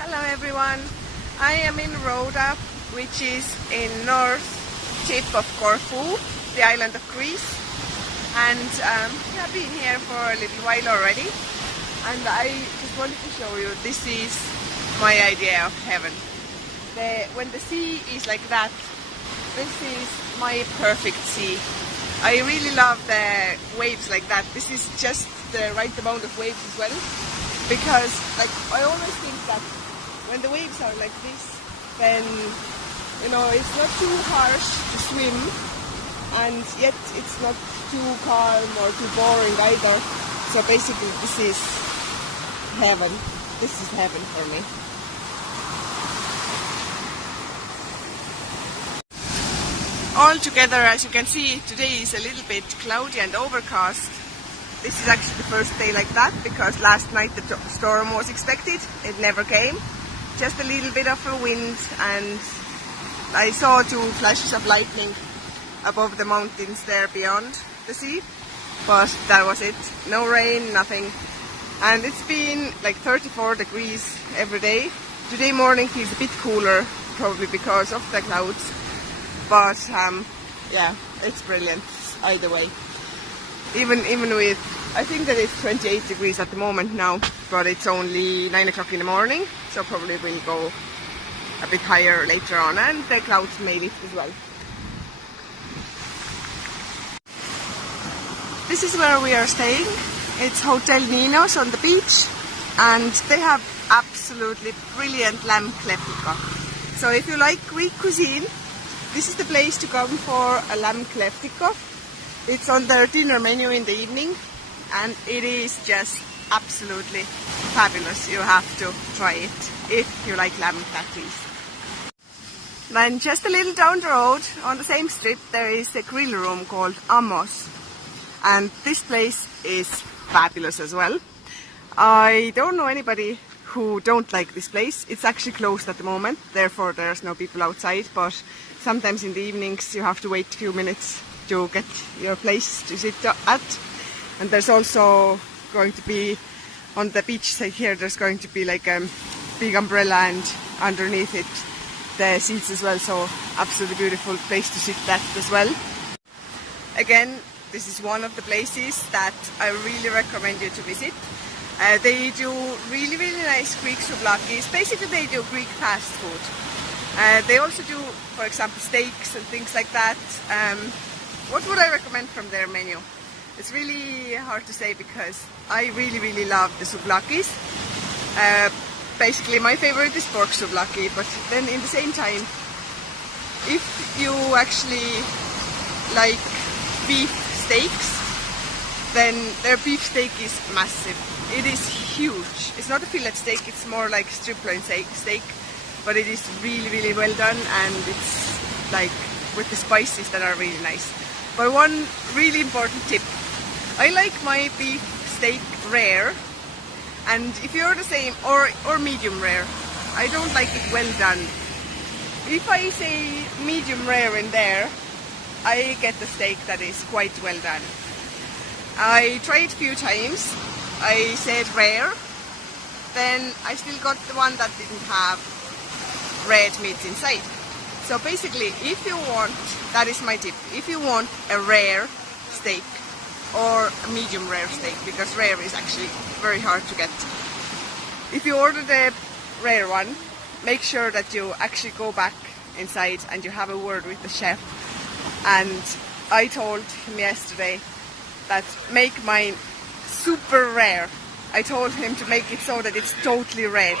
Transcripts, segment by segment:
Hello everyone, I am in Roda, which is in north tip of Corfu, the island of Greece, and I've been here for a little while already, and I just wanted to show you, this is my idea of heaven. When the sea is like that, this is my perfect sea. I really love the waves like that. This is just the right amount of waves as well, because like I always think that when the waves are like this, then it's not too harsh to swim, and yet it's not too calm or too boring either. So basically this is heaven. This is heaven for me. Altogether, as you can see, today is a little bit cloudy and overcast. This is actually the first day like that, because last night the storm was expected. It never came. Just a little bit of a wind, and I saw 2 flashes of lightning above the mountains there beyond the sea. But that was it. No rain, nothing. And it's been like 34 degrees every day. Today morning feels a bit cooler, probably because of the clouds. But yeah, it's brilliant either way. Even with, I think that it's 28 degrees at the moment now, but it's only 9 o'clock in the morning, so probably will go a bit higher later on, and the clouds may lift as well. This is where we are staying. It's Hotel Ninos on the beach, and they have absolutely brilliant lamb klepika. So if you like Greek cuisine, this is the place to come for a lamb klepika. It's on their dinner menu in the evening, and it is just absolutely fabulous. You have to try it if you like lamb patties. Then just a little down the road, on the same strip, there is a grill room called Amos, and this place is fabulous as well. I don't know anybody who don't like this place. It's actually closed at the moment, therefore there's no people outside, but sometimes in the evenings you have to wait a few minutes to get your place to sit at. And there's also going to be, on the beach side here, there's going to be like a big umbrella, and underneath it the seats as well, so absolutely beautiful place to sit at as well. Again, this is one of the places that I really recommend you to visit. They do really nice Greek souvlakis. Basically they do Greek fast food. They also do, for example, steaks and things like that. What would I recommend from their menu? It's really hard to say, because I really love the souvlakis. Basically my favorite is pork souvlaki, but then in the same time, if you actually like beef steaks, then their beef steak is massive. It is huge. It's not a fillet steak, it's more like strip loin steak, but it is really well done, and it's like with the spices that are really nice. But one really important tip, I like my beef steak rare, and if you're the same, or medium rare, I don't like it well done. If I say medium rare in there, I get the steak that is quite well done. I tried a few times, I said rare, then I still got the one that didn't have red meat inside. So basically, if you want, that is my tip, if you want a rare steak or a medium rare steak, because rare is actually very hard to get, if you order the rare one, make sure that you actually go back inside and you have a word with the chef. And I told him yesterday that make mine super rare. I told him to make it so that it's totally red.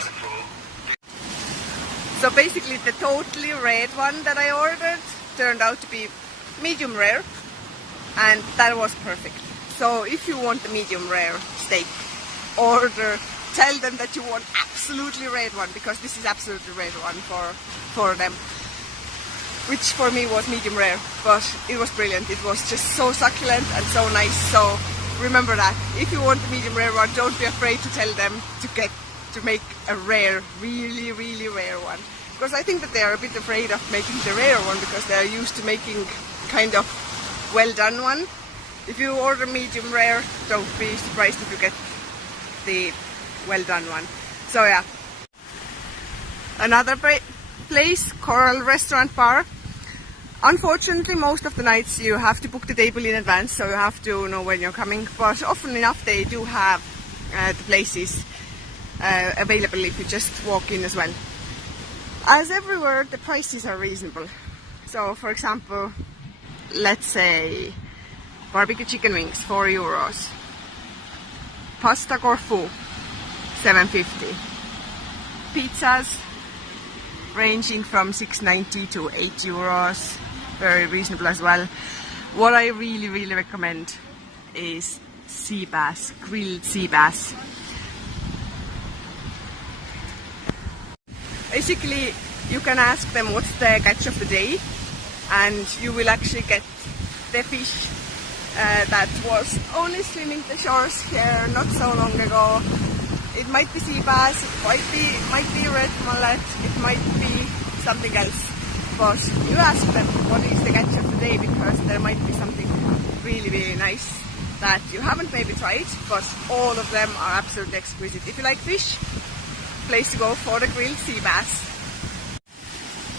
So basically the totally red one that I ordered turned out to be medium rare, and that was perfect. So if you want the medium rare steak, tell them that you want absolutely red one, because this is absolutely red one for them, which for me was medium rare, but it was brilliant. It was just so succulent and so nice. So remember that if you want the medium rare one, don't be afraid to tell them to make a rare, really rare one, because I think that they are a bit afraid of making the rare one, because they are used to making kind of well done one. If you order medium rare, don't be surprised if you get the well done one. So yeah, Another place, Coral Restaurant Bar. Unfortunately, most of the nights you have to book the table in advance, so you have to know when you're coming, but often enough they do have the places available if you just walk in as well. As everywhere, the prices are reasonable. So for example, let's say barbecue chicken wings, €4. Pasta Corfu, $7.50. Pizzas ranging from €6.90 to €8. Very reasonable as well. What I really recommend is sea bass, grilled sea bass. Basically, you can ask them what's the catch of the day, and you will actually get the fish that was only swimming the shores here not so long ago. It might be sea bass, it might be red mullet, it might be something else. But you ask them what is the catch of the day, because there might be something really nice that you haven't maybe tried, but all of them are absolutely exquisite. If you like fish, place to go for the grilled sea bass.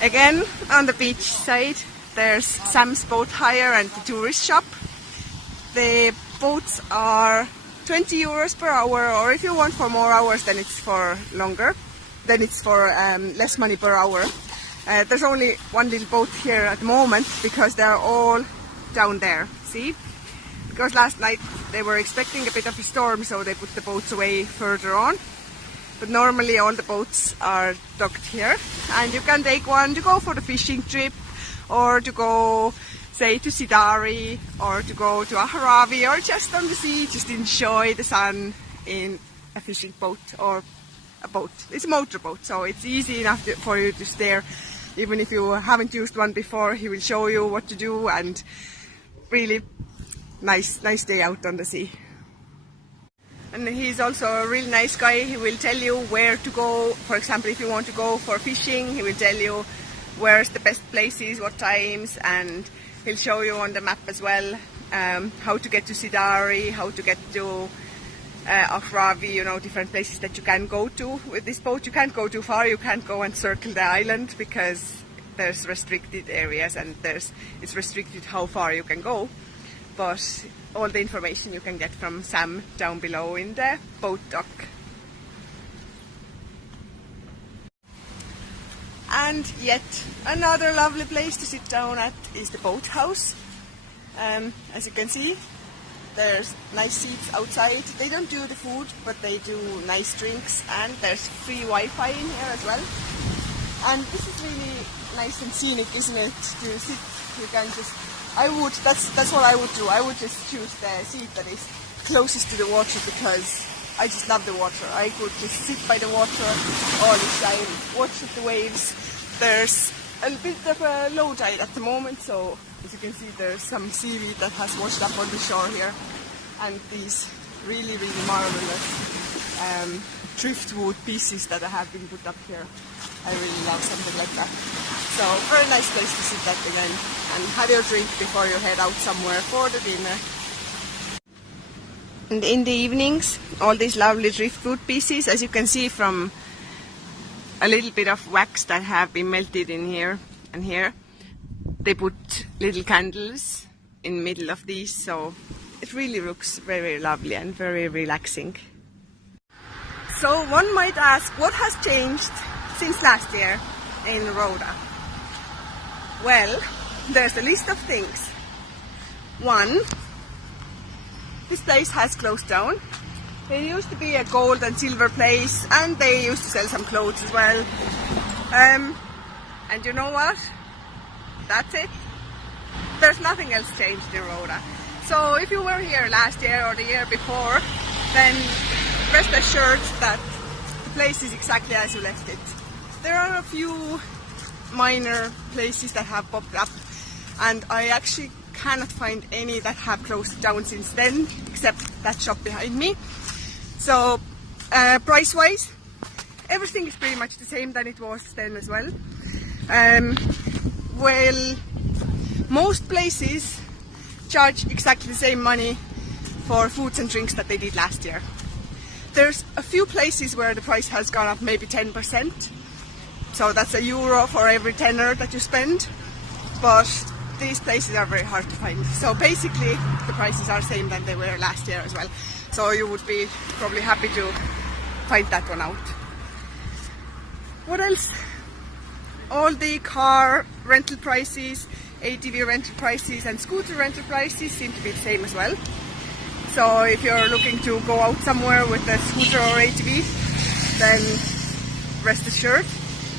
Again, on the beach side, there's Sam's Boat Hire and the tourist shop. The boats are €20 per hour, or if you want for more hours, then it's for longer. Then it's for less money per hour. There's only one little boat here at the moment because they're all down there. See? Because last night they were expecting a bit of a storm, so they put the boats away further on. But normally all the boats are docked here, and you can take one to go for the fishing trip, or to go, say, to Sidari, or to go to Aharavi, or just on the sea, just enjoy the sun in a fishing boat or a boat. It's a motorboat, so it's easy enough for you to steer. Even if you haven't used one before, he will show you what to do, and really nice day out on the sea. And he's also a really nice guy. He will tell you where to go. For example, if you want to go for fishing, he will tell you where's the best places, what times, and he'll show you on the map as well how to get to Sidari, how to get to Ahravi, you know, different places that you can go to with this boat. You can't go too far, you can't go and circle the island because there's restricted areas, and it's restricted how far you can go. But all the information you can get from Sam down below in the boat dock. And yet another lovely place to sit down at is the boathouse. As you can see, there's nice seats outside. They don't do the food, but they do nice drinks, and there's free Wi-Fi in here as well. And this is really nice and scenic, isn't it? To sit, you can just, that's what I would do. I would just choose the seat that is closest to the water, because I just love the water. I could just sit by the water all the time, watch the waves. There's a bit of a low tide at the moment, so as you can see, there's some seaweed that has washed up on the shore here, and these really marvelous driftwood pieces that have been put up here. I really love something like that. So very nice place to sit at again and have your drink before you head out somewhere for the dinner. And in the evenings, all these lovely driftwood pieces, as you can see from a little bit of wax that have been melted in here and here, they put little candles in the middle of these, so it really looks very lovely and very relaxing. So one might ask, what has changed since last year in Roda? Well, there's a list of things. One, this place has closed down. There used to be a gold and silver place, and they used to sell some clothes as well. And you know what? That's it. There's nothing else changed in Roda. So if you were here last year or the year before, then rest assured that the place is exactly as you left it. There are a few minor places that have popped up, and I actually cannot find any that have closed down since then, except that shop behind me. So price wise, everything is pretty much the same than it was then as well. Well, most places charge exactly the same money for foods and drinks that they did last year. There's a few places where the price has gone up maybe 10%, So that's €1 for every tenner that you spend. But these places are very hard to find. So basically the prices are the same than they were last year as well. So you would be probably happy to find that one out. What else? All the car rental prices, ATV rental prices and scooter rental prices seem to be the same as well. So if you're looking to go out somewhere with a scooter or ATV, then rest assured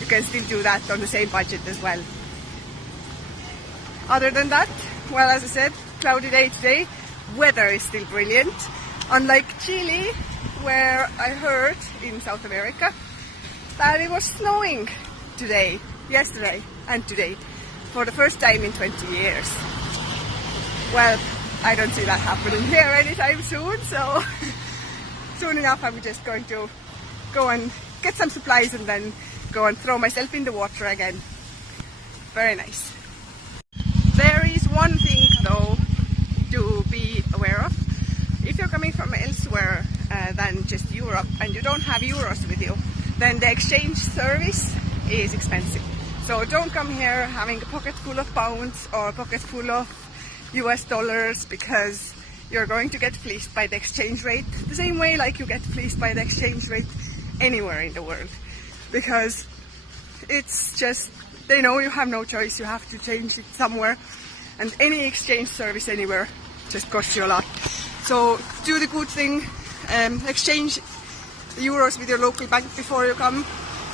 you can still do that on the same budget as well. Other than that, well, as I said, cloudy day today. Weather is still brilliant. Unlike Chile, where I heard in South America that it was snowing today, yesterday and today for the first time in 20 years. Well, I don't see that happening here anytime soon, so soon enough I'm just going to go and get some supplies and then go and throw myself in the water again. Very nice. There is one thing though to be aware of. If you're coming from elsewhere than just Europe and you don't have euros with you, then the exchange service is expensive. So don't come here having a pocket full of pounds or a pocket full of US dollars, because you're going to get fleeced by the exchange rate the same way like you get fleeced by the exchange rate anywhere in the world, because it's just, they know you have no choice, you have to change it somewhere, and any exchange service anywhere just costs you a lot. So do the good thing, exchange the euros with your local bank before you come,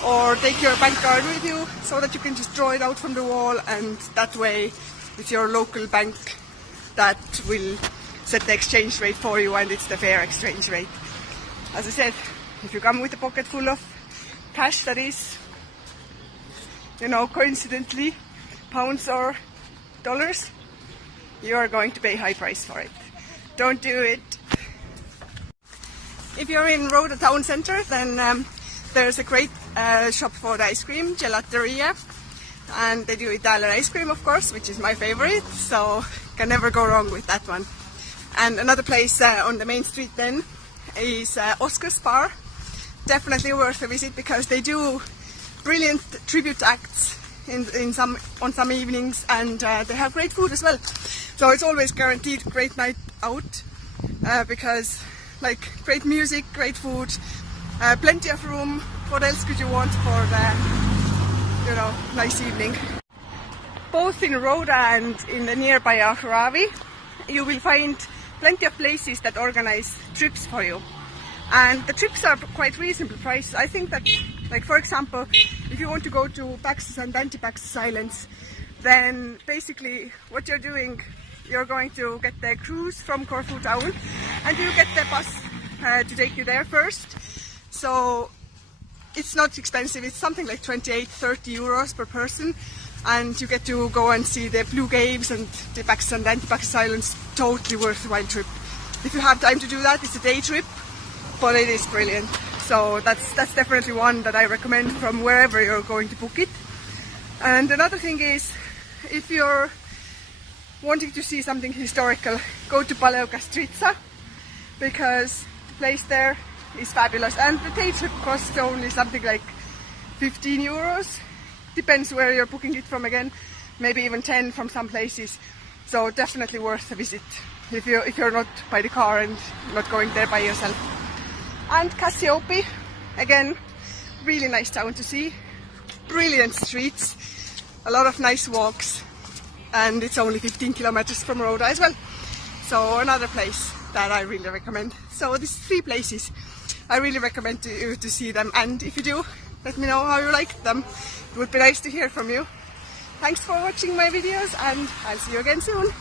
or take your bank card with you so that you can just draw it out from the wall, and that way with your local bank that will set the exchange rate for you, and it's the fair exchange rate. As I said, if you come with a pocket full of cash that is, you know, coincidentally pounds or dollars, you are going to pay high price for it. Don't do it. If you're in Roda town centre, then there's a great shop for the ice cream, gelateria, and they do Italian ice cream, of course, which is my favorite, so can never go wrong with that one. And another place on the main street then is Oscar's Bar. Definitely worth a visit, because they do brilliant tribute acts on some evenings, and they have great food as well. So it's always guaranteed great night out, because like great music, great food, plenty of room. What else could you want for the, you know, nice evening? Both in Roda and in the nearby Ahravi, you will find plenty of places that organize trips for you. And the trips are quite reasonable prices. I think that, like for example, if you want to go to Paxos and Antipaxos Islands, then basically what you're doing, you're going to get the cruise from Corfu town, and you get the bus to take you there first. So it's not expensive, it's something like 28-30 euros per person, and you get to go and see the Blue Caves and the Paxos and Antipaxos Islands. Totally worthwhile trip. If you have time to do that, it's a day trip, but it is brilliant. So that's definitely one that I recommend from wherever you're going to book it. And another thing is, if you're wanting to see something historical, go to Paleokastritsa, because the place there is fabulous, and the day trip costs only something like 15 euros. Depends where you're booking it from again, maybe even 10 from some places. So definitely worth a visit if you're not by the car and not going there by yourself. And Cassiopi, again, really nice town to see, brilliant streets, a lot of nice walks, and it's only 15 kilometers from Roda as well. So another place that I really recommend. So these 3 places, I really recommend you to see them, and if you do, let me know how you liked them. It would be nice to hear from you. Thanks for watching my videos, and I'll see you again soon.